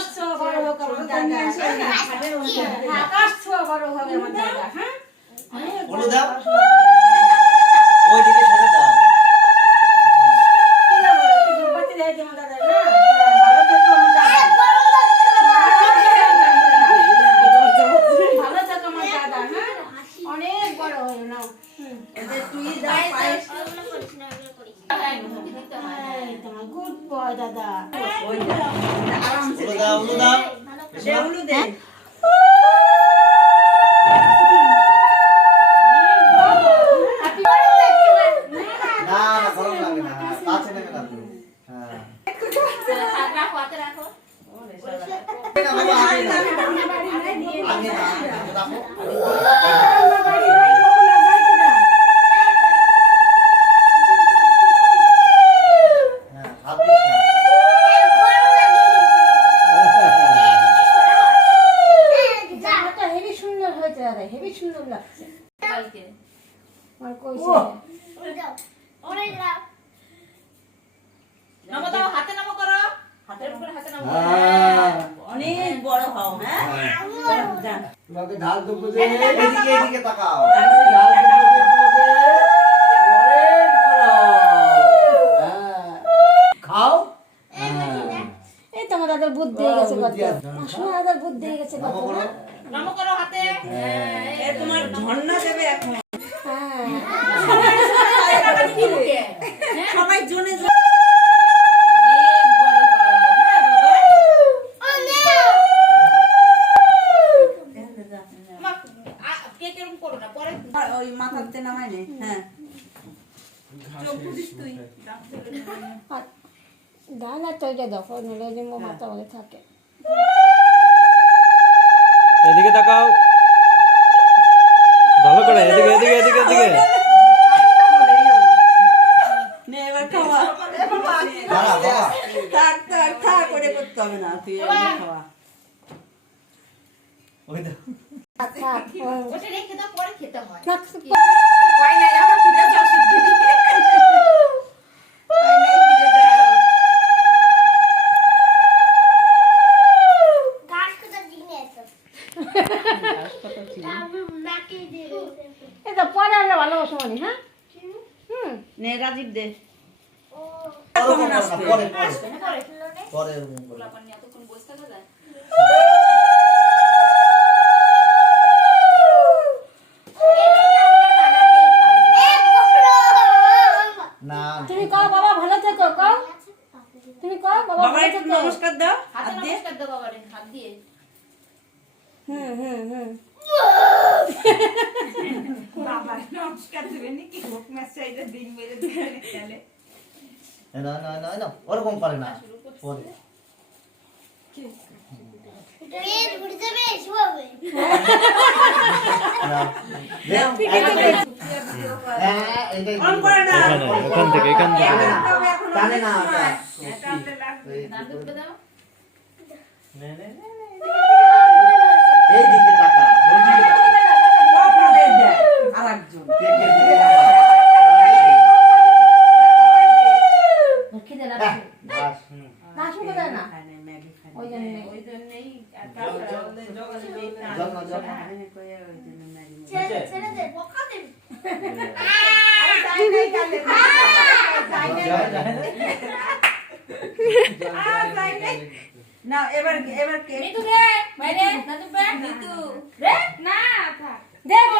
আকাশ ছোঁয়া বড় হোক আমার দাদা, আকাশ ছোঁয়া বড় হবে আমার দাদা। হ্যাঁ বলে দাও ওইদিকে সরে দাও। কি বলো, একটু ধূপবাতি দেয় তোমার দাদা না? ভালো থেকো আমার দাদা, ভালো থেকো আমার দাদা। হ্যাঁ অনেক বড় হয়ে নাও। তুই দাও পায়েস তোমার গুড বয় দাদা। আরামসে বলে দাও বলে দাও। দে উলু দে না না গরম লাগে না, কাছে নেবে না তুমি। হ্যাঁ রাখো হাতে রাখো। না বাবা আগে না আগে না রাখো। হ্যাঁ হাত দিস না। জামাটা হেভি সুন্দর হয়েছে দাদা, হেভি সুন্দর লাগছে। কালকে আর কইছে নামো দাও, হাতে নামো করো, হাতের উপরে হাতে নামো। অনেক বড় হও। হ্যাঁ যা তোমাকে ঢাল দেবো যে এদিকে এদিকে তাকাও। ঢাল দেবো যে তোমাকে অনেক বড়। হ্যাঁ। খাও। হ্যাঁ। এই তোমার দাদার বুদ্ধি হয়ে গেছে কত, বুদ্ধি আছে। তোমার দাদার বুদ্ধি হয়ে গেছে কত নামো বলো। না? নামো করো হাতে। এ তোমার ঝর্ণা দেবে এখন। হ্যাঁ কি মুখে? সবাই জনে জনে অনেক বড় হও। মা, কে কেরম করো না পরে। ওই মাথাতে নামাই নে। হ্যাঁ চোখ বুঝিস তুই ডান আর তৈরি দেখো নলে যে মাথা বলে থাকে। এদিকে তাকাও, ভালো করে এদিকে এদিকে এদিকে এদিকে। নে এবার খাওয়া। দাঁড়া বাবা। থাক থাক থাক করে করতে হবে না, তুই এবার খাওয়া। ওই দাও। থাক থাক ওটা রেখে দাও, পরে খেতে হয়। থাক কই নাই আবার ফিরে যাও শিগগিরই। কই নাই ফিরে যাও। এটা পরে আমরা ভালোবাসো মানে। হ্যাঁ নে রাজীব দে। ওরকম করো না, আসবে? পরে পরে পরে পরে এরকম করো। আপনি এতক্ষণ বসে থাকা যায়। না তুমি কও বাবা ভালো থেকো, কও তুমি কও বাবা বাবা ভালো একটু থেকো। নমস্কার দাও হাতে হাত দিয়ে। নমস্কার দাও বাবারে, হাত দিয়ে। হুম বাবা নমস্কার দেবে নাকি হোক মেসেজে দিন মেরে দিবে চলে। না না না না ওরকম করে না পরে। হ্যাঁ এইটাই অন করে না। এখান থেকে এখান থেকে। টানে না ওটা। দাঁত উপরে দাও। এইদিকে তাকা। ওইদিকে তাকা। কপালে দেয় আরেকজন। কে কে দিকে তাকা। খিদে লাগছে বাস। না শুনতে দেয় না খায় না, ম্যাগি খায় না। ওই জন্য ওই জন্যই আর তারপরে ওদের যোগাযোগ এই না। জন্ম জন্ম। আমি কই ওই জন্য ম্যাগি। না এবার এবার কে মিতু রে, বাইরে, দাদু বে, মিতু। রে, না, থাক। দে দে